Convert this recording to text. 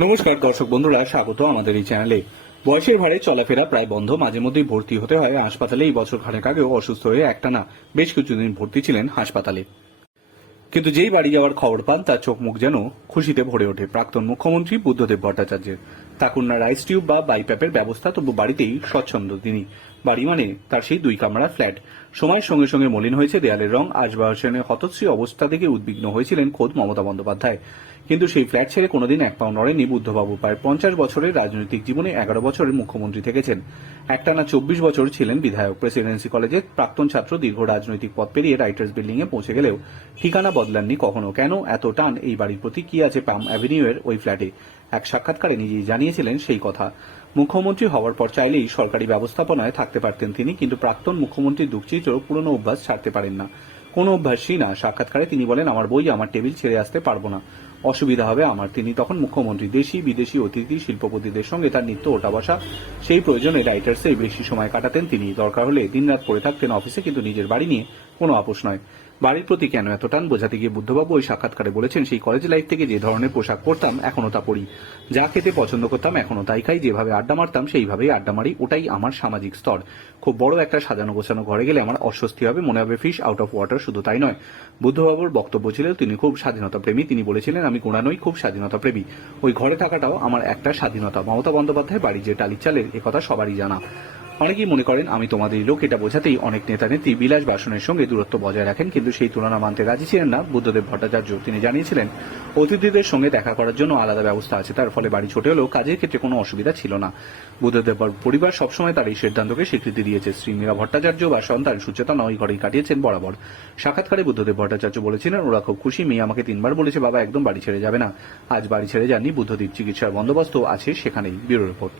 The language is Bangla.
নমস্কার দর্শক বন্ধুরা, স্বাগত আমাদের এই চ্যানেলে। বয়সের ভারে চলাফেরা প্রায় বন্ধ, মাঝে মধ্যেই ভর্তি হতে হয় হাসপাতালে। এই বছর খানেক আগেও অসুস্থ হয়ে একটানা বেশ কিছুদিন ভর্তি ছিলেন হাসপাতালে। কিন্তু যেই বাড়ি যাওয়ার খবর পান, তার চোখ মুখ যেন খুশিতে ভরে ওঠে। প্রাক্তন মুখ্যমন্ত্রী বুদ্ধদেব ভট্টাচার্যের। তাকুন্না রাইস টিউব বা বাইপ্যাপের ব্যবস্থা তবু বাড়িতেই স্বচ্ছন্দ তিনি। বাড়ি মানে তার সেই দুই কামরার ফ্ল্যাট। সময়ের সঙ্গে সঙ্গে মলিন হয়েছে দেয়ালের রং। আজবাসনের হতশ্রী অবস্থা থেকে উদ্বিগ্ন হয়েছিলেন খোদ মমতা বন্দ্যোপাধ্যায়। কিন্তু সেই ফ্ল্যাট ছেড়ে কোনোদিন এক পাও নড়েনি বুদ্ধবাবু। প্রায় পঞ্চাশ বছরের রাজনৈতিক জীবনে এগারো বছরের মুখ্যমন্ত্রী থেকেছেন। একটানা চব্বিশ বছর ছিলেন বিধায়ক। প্রেসিডেন্সি কলেজে প্রাক্তন ছাত্র দীর্ঘ রাজনৈতিক পথ পেরিয়ে রাইটার্স বিল্ডিং এ পৌঁছে গেলেও ঠিকানা বদলাননি কখনো। কেন এত টান এই বাড়ির প্রতি? কি আছে পাম অ্যাভিনিউ এর ওই ফ্ল্যাটে? এক সাক্ষাৎকারে নিজেই জানিয়েছিলেন সেই কথা। মুখ্যমন্ত্রী হওয়ার পর চাইলেই সরকারি ব্যবস্থাপনায় থাকতে পারতেন তিনি, কিন্তু প্রাক্তন মুখ্যমন্ত্রী দুঃখিত পুরনো অভ্যাস ছাড়তে পারেন না। কোনো অভ্যাসই না। সাক্ষাৎকারে তিনি বলেন, আমার বই, আমার টেবিল ছেড়ে আসতে পারব না। অসুবিধা হবে আমার। তিনি তখন মুখ্যমন্ত্রী, দেশি, বিদেশি অতিথি শিল্পপতিদের সঙ্গে তার নিত্য ওঠা বসা, সেই প্রয়োজনে রাইটার্সে বেশি সময় কাটাতেন। তিনি দরকার হলে দিনরাত পড়ে থাকতেন অফিসে কিন্তু নিজের বাড়ি নিয়ে কোনো আপোষ নয়। বাড়ির প্রতি কেন এত টান? বোঝাতে গিয়ে বুদ্ধবাবু ওই সাক্ষাৎকারে বলেছেন, সেই কলেজ লাইফ থেকে যে ধরনের পোশাক পরতাম এখনও তা পরি। যা খেতে পছন্দ করতাম এখনও তাই খাই। যেভাবে আড্ডা মারতাম, সেইভাবেই আড্ডা মারি। ওটাই আমার সামাজিক স্তর। খুব বড় একটা সাজানো গোছানো ঘরে গেলে আমার অস্বস্তি হবে, মনে হবে ফিশ আউট অফ ওয়াটার শুধু তাই নয়। বুদ্ধবাবুর বক্তব্য ছিল, তিনি খুব স্বাধীনতা প্রেমী। তিনি বলেছিলেন আমি গোড়া নই খুব স্বাধীনতা প্রেমী ওই ঘরে থাকাটাও আমার একটা স্বাধীনতা। মমতা বন্দ্যোপাধ্যায় বাড়ি যে টালির চালের একথা সবারই জানা। অনেকেই মনে করেন, আমি তোমাদের লোক। এটা বোঝাতেই অনেক নেতা নেত্রী বিলাস বাসনের সঙ্গে দূরত্ব বজায় রাখেন, কিন্তু সেই তুলনা মানতে রাজি ছিলেন না। বুদ্ধদেব ভট্টাচার্য তিনি জানিয়েছিলেন, অতিথিদের সঙ্গে দেখা করার জন্য আলাদা ব্যবস্থা আছে, তার ফলে বাড়ি ছোট হলেও কাজের ক্ষেত্রে কোনো অসুবিধা ছিল না। বুদ্ধদেব পরিবার সবসময় তার এই সিদ্ধান্তকে স্বীকৃতি দিয়েছে। শ্রী মীরা ভট্টাচার্য বা সন্তান সুচেতনা ওই ঘরেই কাটিয়েছেন বরাবর। সাক্ষাৎকারে বুদ্ধদেব ভট্টাচার্য বলেছিলেন, ওরা খুব খুশি, মেয়ে আমাকে তিনবার বলেছে, বাবা একদম বাড়ি ছেড়ে যাবে না। আজ বাড়ি ছেড়ে যাননি বুদ্ধদেব চিকিৎসার বন্দোবস্ত আছে সেখানেই। Bureau report.